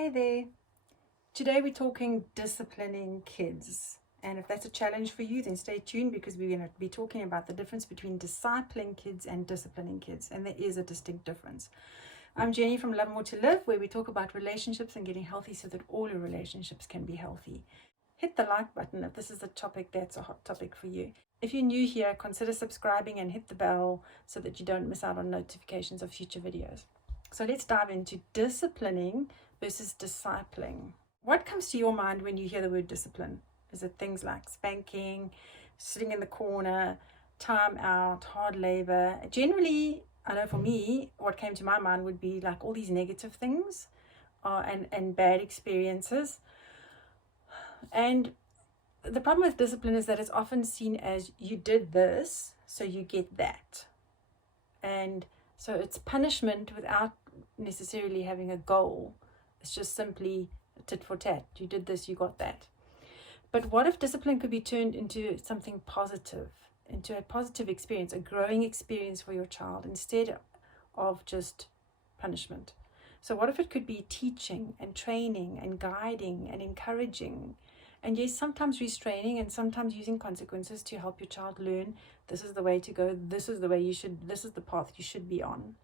Hey there. Today we're talking disciplining kids. And if that's a challenge for you, then stay tuned because we're going to be talking about the difference between discipling kids and disciplining kids. And there is a distinct difference. I'm Jenny from Love More to Live, where we talk about relationships and getting healthy so that all your relationships can be healthy. Hit the like button if this is a topic that's a hot topic for you. If you're new here, consider subscribing and hit the bell so that you don't miss out on notifications of future videos. So let's dive into disciplining versus discipling. What comes to your mind when you hear the word discipline? Is it things like spanking, sitting in the corner, time out, hard labor? Generally, I know for me, what came to my mind would be like all these negative things and bad experiences. And the problem with discipline is that it's often seen as you did this, so you get that. And so it's punishment without necessarily having a goal. It's just simply tit for tat. You did this, you got that. But what if discipline could be turned into something positive, into a positive experience, a growing experience for your child instead of just punishment? So what if it could be teaching and training and guiding and encouraging? And yes, sometimes restraining and sometimes using consequences to help your child learn this is the way to go, this is the way you should, this is the path you should be on.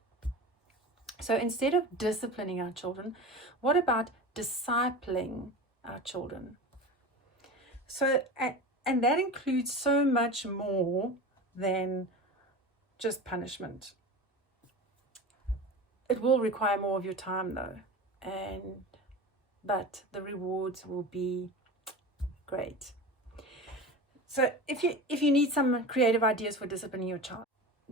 So instead of disciplining our children, what about discipling our children? So, and that includes so much more than just punishment. It will require more of your time though, but the rewards will be great. So if you need some creative ideas for disciplining your child,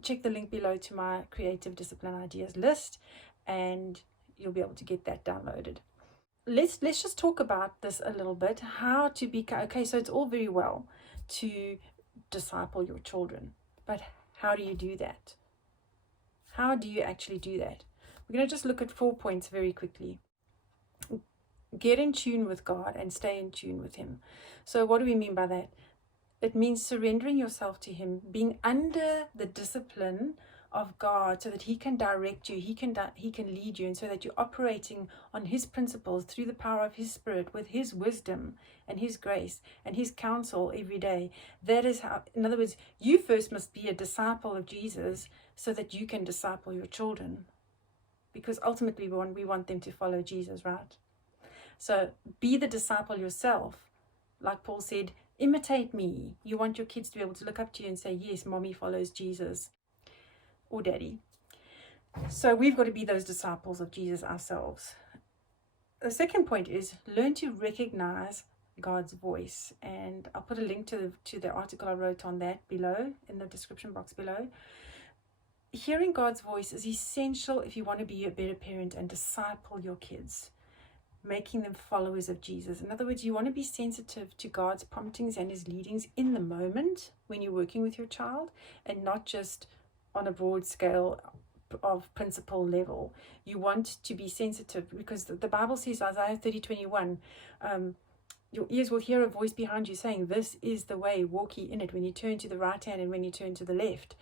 check the link below to my creative discipline ideas list and you'll be able to get that downloaded. Let's just talk about this a little bit, how to be, okay, so it's all very well to disciple your children, but how do you do that? How do you actually do that? We're going to just look at 4 points very quickly. Get in tune with God and stay in tune with Him. So what do we mean by that? It means surrendering yourself to Him, being under the discipline of God so that He can direct you, He can lead you, and so that you're operating on His principles through the power of His Spirit with His wisdom and His grace and His counsel every day. That is how, in other words, you first must be a disciple of Jesus so that you can disciple your children. Because ultimately we want them to follow Jesus, right? So be the disciple yourself. Like Paul said, imitate me. You want your kids to be able to look up to you and say, yes, mommy follows Jesus or daddy. So we've got to be those disciples of Jesus ourselves. The second point is learn to recognize God's voice. And I'll put a link to the article I wrote on that below in the description box below. Hearing God's voice is essential if you want to be a better parent and disciple your kids, making them followers of Jesus. In other words, you want to be sensitive to God's promptings and His leadings in the moment when you're working with your child and not just on a broad scale of principle level. You want to be sensitive because the Bible says, Isaiah 30:21, your ears will hear a voice behind you saying, this is the way, walk ye in it, when you turn to the right hand and when you turn to the left.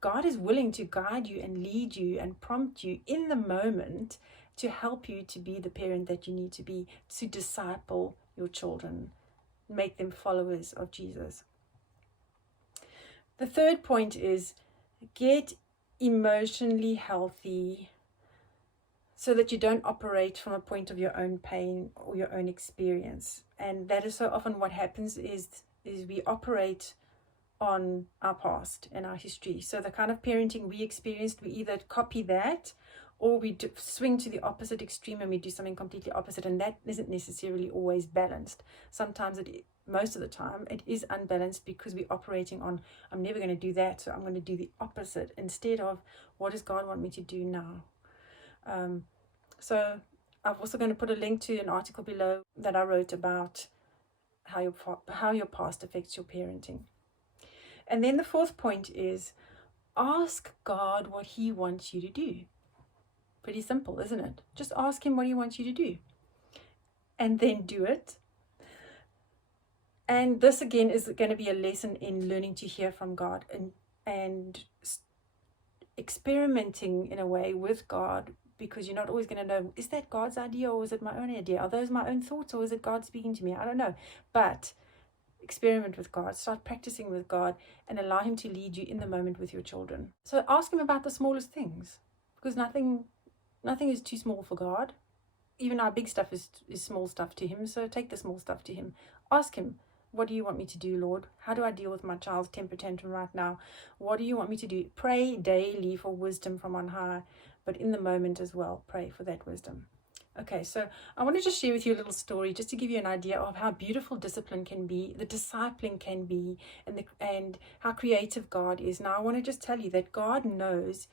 God is willing to guide you and lead you and prompt you in the moment to help you to be the parent that you need to be, to disciple your children, make them followers of Jesus. The third point is get emotionally healthy so that you don't operate from a point of your own pain or your own experience. And that is so often what happens is we operate on our past and our history. So the kind of parenting we experienced, we either copy that or we swing to the opposite extreme and we do something completely opposite, and that isn't necessarily always balanced. Sometimes, most of the time, it is unbalanced because we're operating on, I'm never going to do that, so I'm going to do the opposite instead of what does God want me to do now. So I'm also going to put a link to an article below that I wrote about how your past affects your parenting. And then the fourth point is ask God what He wants you to do. Pretty simple, isn't it? Just ask Him what He wants you to do and then do it. And this again is going to be a lesson in learning to hear from God and experimenting in a way with God because you're not always going to know, is that God's idea or is it my own idea? Are those my own thoughts or is it God speaking to me? I don't know. But experiment with God, start practicing with God, and allow him to lead you in the moment with your children. So ask him about the smallest things, because nothing is too small for God. Even our big stuff is small stuff to him. So take the small stuff to him. Ask him, what do you want me to do, Lord? How do I deal with my child's temper tantrum right now? What do you want me to do? Pray daily for wisdom from on high, but in the moment as well, pray for that wisdom. Okay, so I want to just share with you a little story just to give you an idea of how beautiful discipline can be, the discipling can be, and how creative God is. Now, I want to just tell you that God knows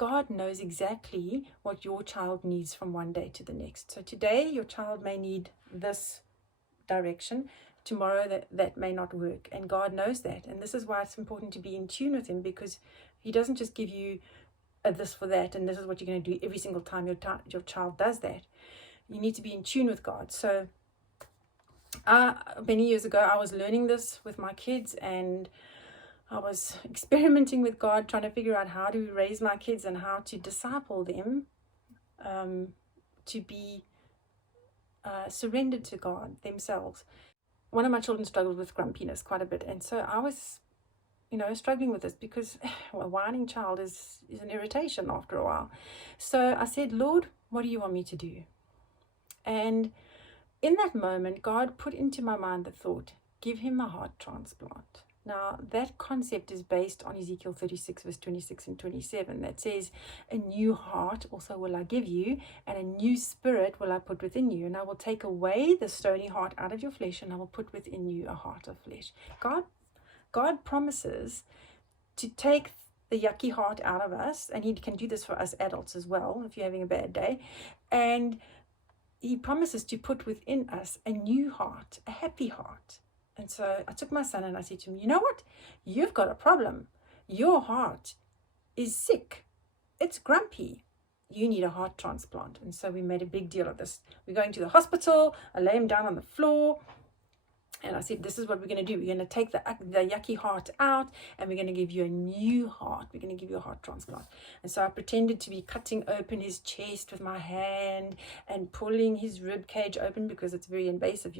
exactly what your child needs from one day to the next. So today, your child may need this direction. Tomorrow, that may not work. And God knows that. And this is why it's important to be in tune with him, because he doesn't just give you this for that, and this is what you're going to do every single time your child does that. You need to be in tune with God. So many years ago, I was learning this with my kids, and I was experimenting with God, trying to figure out how to raise my kids and how to disciple them to be surrendered to God themselves. One of my children struggled with grumpiness quite a bit, and so I was struggling with this, because a whining child is an irritation after a while. So I said, Lord, what do you want me to do? And in that moment, God put into my mind the thought, give him a heart transplant. Now, that concept is based on Ezekiel 36, verse 26 and 27, that says, a new heart also will I give you, and a new spirit will I put within you, and I will take away the stony heart out of your flesh, and I will put within you a heart of flesh. God promises to take the yucky heart out of us, and he can do this for us adults as well, if you're having a bad day. And he promises to put within us a new heart, a happy heart. And so I took my son and I said to him, you know what? You've got a problem. Your heart is sick. It's grumpy. You need a heart transplant. And so we made a big deal of this. We're going to the hospital. I lay him down on the floor. And I said, this is what we're going to do. We're going to take the yucky heart out, and we're going to give you a new heart. We're going to give you a heart transplant. And so I pretended to be cutting open his chest with my hand and pulling his rib cage open, because it's very invasive,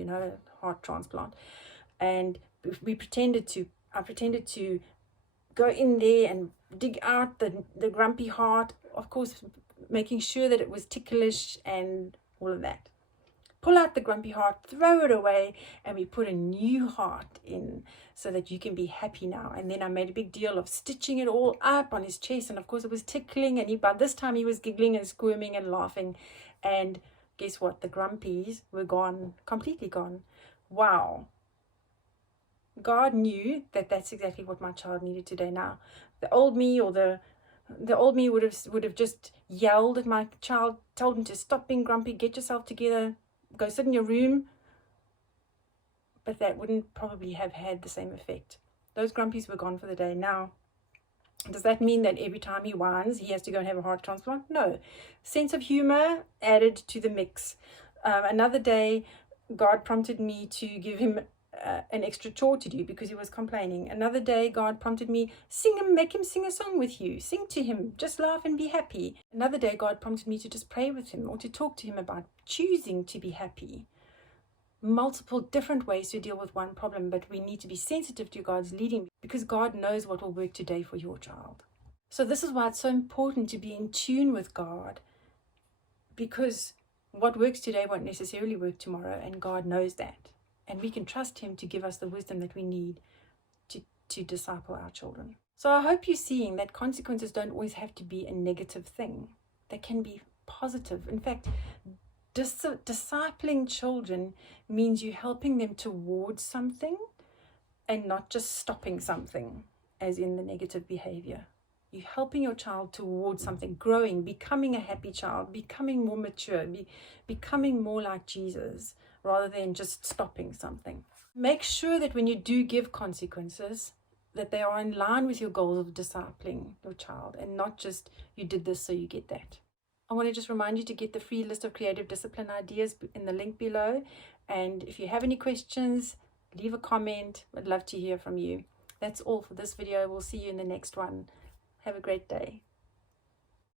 heart transplant. And I pretended to go in there and dig out the grumpy heart, of course, making sure that it was ticklish and all of that. Pull out the grumpy heart, throw it away, and we put a new heart in so that you can be happy now. And then I made a big deal of stitching it all up on his chest. And of course it was tickling, and by this time he was giggling and squirming and laughing. And guess what? The grumpies were gone, completely gone. Wow. God knew that that's exactly what my child needed today. Now, the old me or the old me would have just yelled at my child, told him to stop being grumpy, get yourself together, go sit in your room. But that wouldn't probably have had the same effect. Those grumpies were gone for the day. Now, does that mean that every time he whines, he has to go and have a heart transplant? No. Sense of humor added to the mix. Another day, God prompted me to give him an extra chore to do because he was complaining. Another day, God prompted me, make him sing a song with you. Sing to him, just laugh and be happy. Another day, God prompted me to just pray with him or to talk to him about choosing to be happy. Multiple different ways to deal with one problem, but we need to be sensitive to God's leading, because God knows what will work today for your child. So this is why it's so important to be in tune with God, because what works today won't necessarily work tomorrow, and God knows that. And we can trust him to give us the wisdom that we need to disciple our children. So I hope you're seeing that consequences don't always have to be a negative thing. They can be positive. In fact, discipling children means you helping them towards something and not just stopping something, as in the negative behavior. You're helping your child towards something, growing, becoming a happy child, becoming more mature, becoming more like Jesus, rather than just stopping something. Make sure that when you do give consequences, that they are in line with your goals of discipling your child, and not just you did this so you get that. I want to just remind you to get the free list of creative discipline ideas in the link below. And if you have any questions, leave a comment. I'd love to hear from you. That's all for this video. We'll see you in the next one. Have a great day.